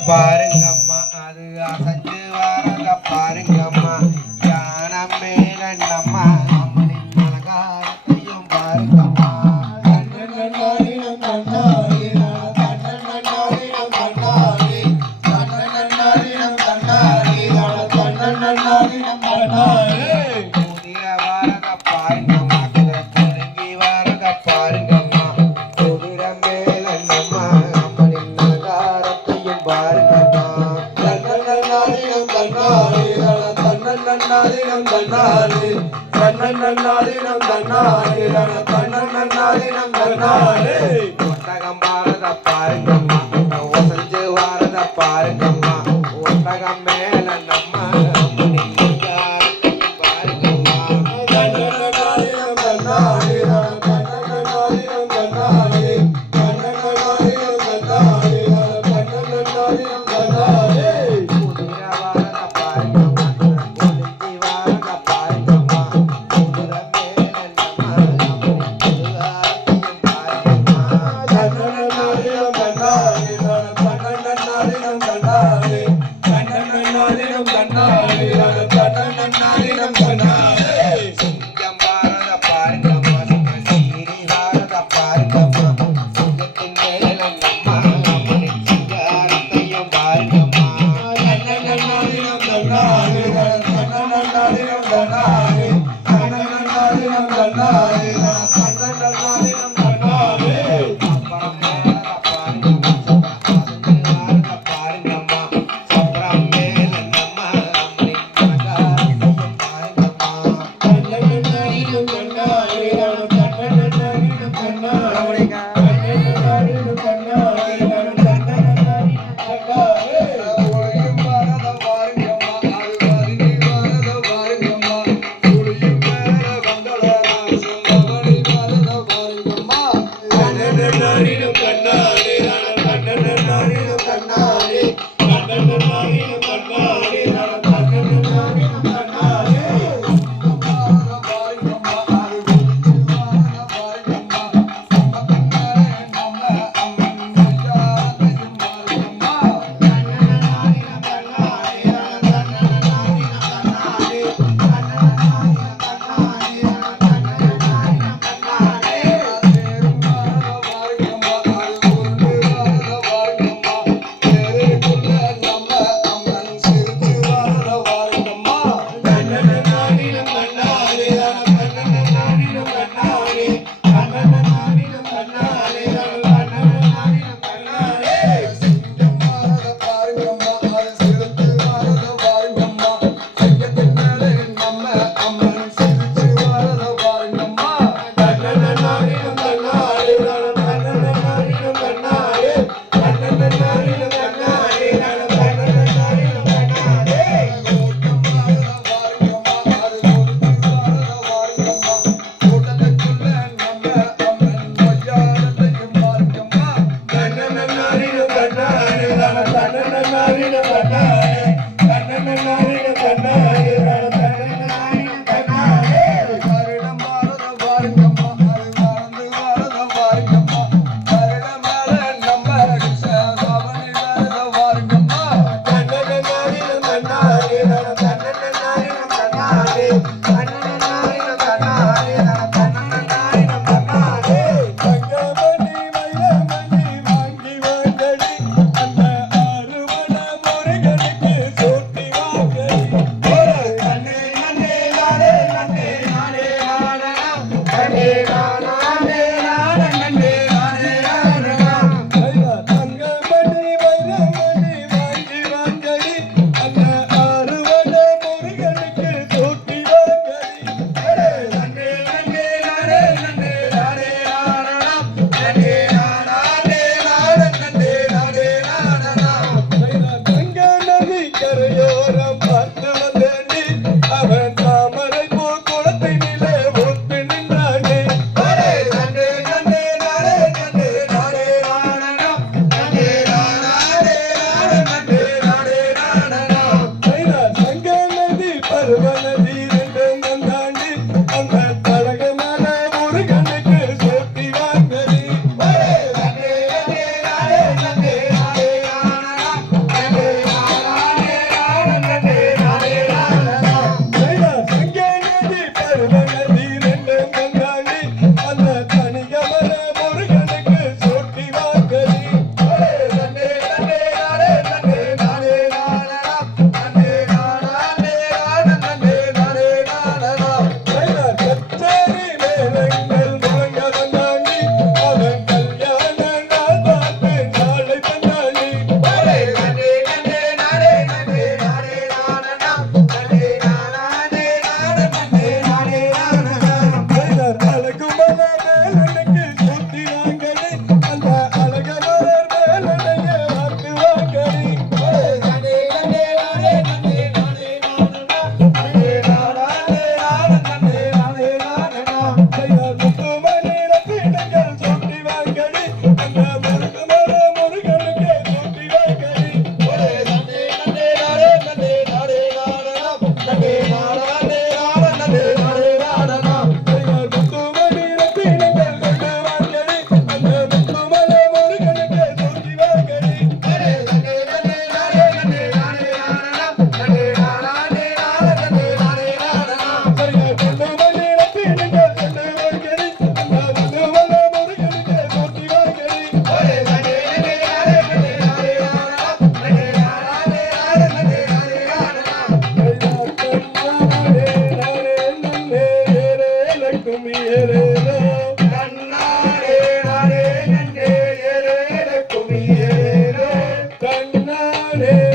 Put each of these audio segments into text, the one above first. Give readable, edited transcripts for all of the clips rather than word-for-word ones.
பாருங்கம்மா அது அசைஞ்சு வரத பாருங்கம்மா யான மேல நம்ம அம்மனின் அலங்காரத்தையும் பாருங்கம்மா புதிய வரத பாருங்கம்மா திரும்பி வரத பாருங்கம்மா குதிரை மேல நம்ம அம்மனின் அலங்காரத்தையும் பாருங்கம்மா தன்னாலினம் தன்னாலே ஒட்டகம் பாரத பாருங்கம்மா ஒசஞ்சு வாரத பாருங்கம்மா ஒட்டகம் மேல நம்ம அம்மனின் அலங்காரத்தையும் பாருங்கம்மா குதிரை வாரத பாருங்கம்மா ஒளிஞ்சி வாரத பாருங்கம்மா குதிரை மேல நம்ம அம்மனின் அலங்காரத்தையும் பாருங்கம்மா சிங்கம் பாரத பாருங்கம்மா சீரி வாரத பாருங்கம்மா சிங்கத்தின் மேல நம்ம அம்மனின் சிங்காரத்தையும் பாருங்கம்மா அப்புறம் மேல பாருங்கம்மா வாரத பாருங்கம்மா அப்புறம் மேல நம்ம அம்மனின் அலங்காரத்தையும் பாருங்கம்மா அந்த ஆறுமண முருகனுக்கு சொல்லு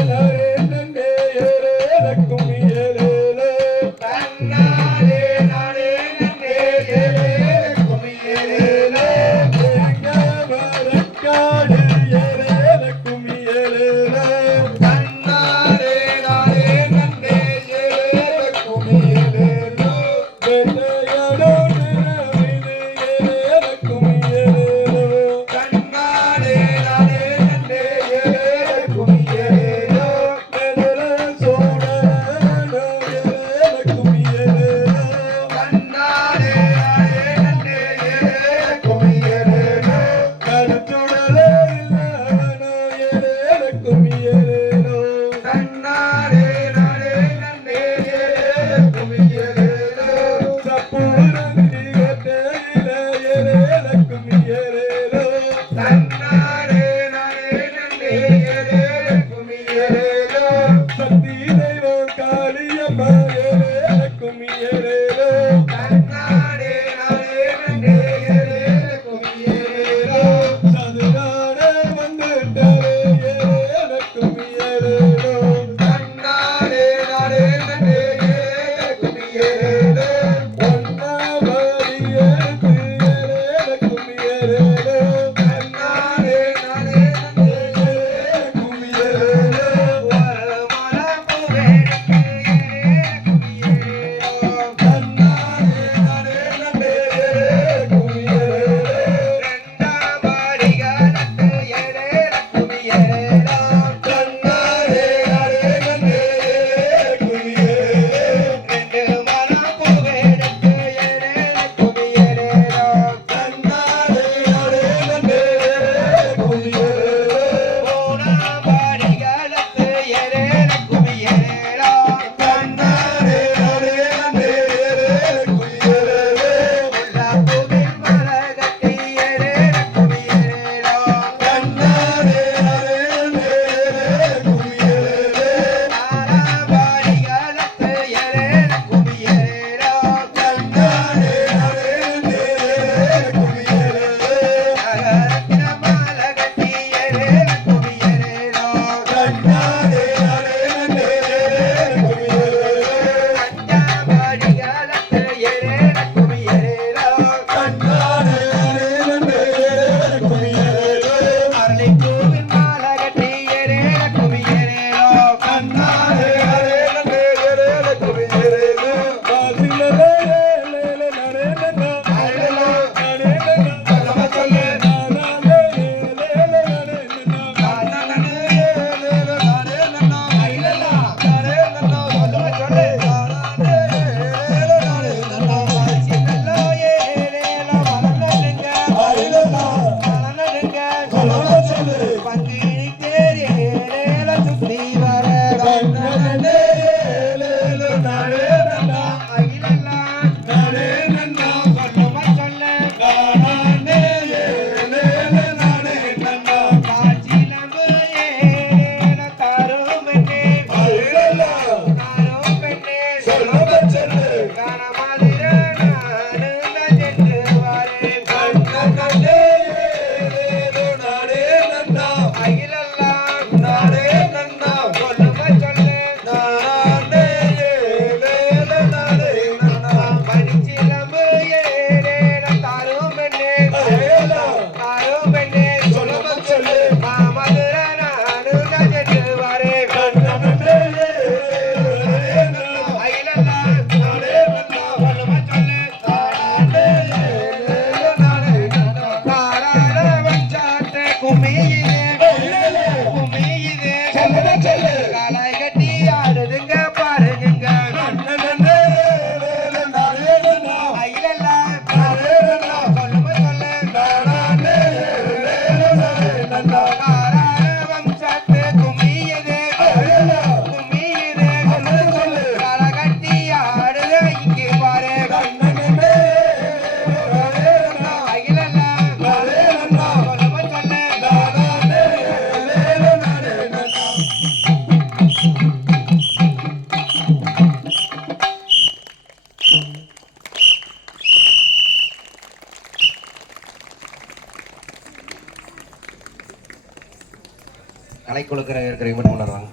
மட்டும் கொண்டாடுவாங்க.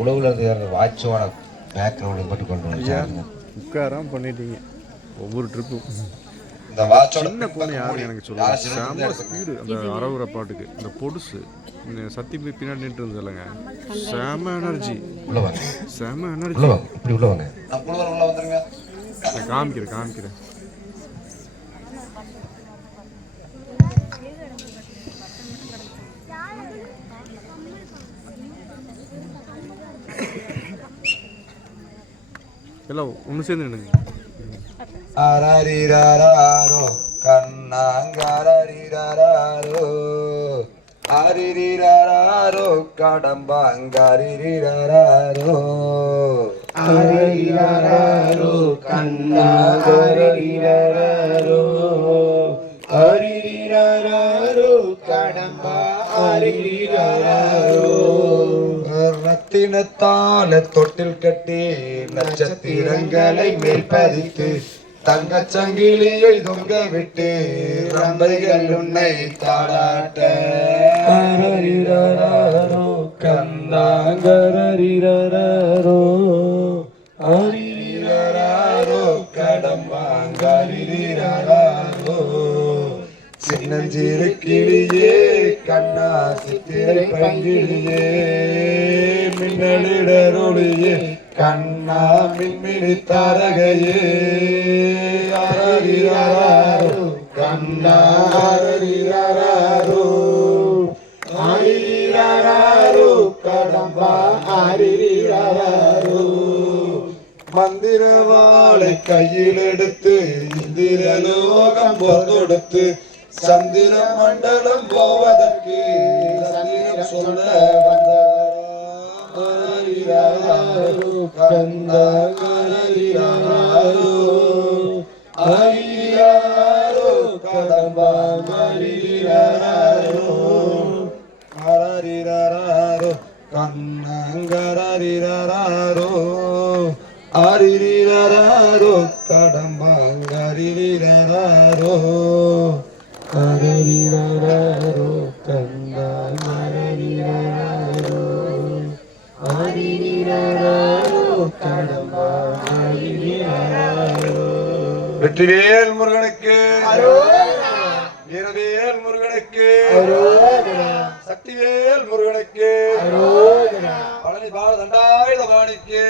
உழவுல இருந்து வாட்சோட பேக்ரவுண்ட் மட்டும் கொண்டு வந்து உட்காராம பண்ணிட்டீங்க ஒவ்வொரு ட்ரிப்பும். இந்த வாட்சோட சின்ன பொண்ணு யாரும் எனக்கு சொல்லுவாங்க செம்ம ஸ்பீடு அந்த அரவுற பாட்டுக்கு. இந்த பொடுசு சத்தி போய் பின்னாடி நின்று இருந்தது இல்லைங்க, செம எனர்ஜி, உள்ளவாங்க, செம எனர்ஜி. உள்ளவாங்க, இப்படி உள்ளவாங்க. நான் குழுவர் உள்ள வந்துருங்க. காமிக்கிறேன். எல்லாம் ஒன்று சேர்ந்து நின்னுங்க. அரரிரராரோ கண்ணாங்கரரிரராரோ அரிரிரராரோ கடம்பாங்கரிரராரோ அரிரராரோ கண்ணாங்கரிரராரோ அரிரராரோ கடம்பா அரிரராரோ ரத்தினத்தால தொட்டில் கட்டி நட்சத்திரங்களை மேல் பதித்து தங்கச் சங்கிலியை தொங்க விட்டு ரம்பைகள் உன்னை தாளாட்ட அரரிரராரோ கண்ணாங்கரரிரராரோ அரிரிரராரோ கடம்பாங்கரிரராரோ சின்னஞ்சிறு கிளியே கண்ணா சித்திரை பங்கிலியே மின்னலிடரொளியே கண்ணா மின்மினி தாரகையே அரரிரராரோ கண்ணா அரரிரராரோ அரிரராரோ கடம்பா அரிரராரோ மந்திர வாளை கையில் எடுத்து இந்திரலோகம் கொடுத்து சந்திர மண்டலம் போவதற்கு சந்திரம் சொல்ல வந்தவராரோ கந்தகரரிரராரோ அரிரராரோ கடம்பா அரிரராரோ அரரிரராரோ கண்ணங்கரரிரராரோ அரிரராரோ கடம்பாங்கரிரராரோ அரரிரராரோ கண்ணங்கரரிரராரோ அரிரராரோ கடம்பாங்கரிரராரோ. வெற்றிவேல் முருகனுக்கு வீரவேல் முருகனுக்கு சக்திவேல் முருகனுக்கு பழனி பால தண்டாயுத பாணிக்கு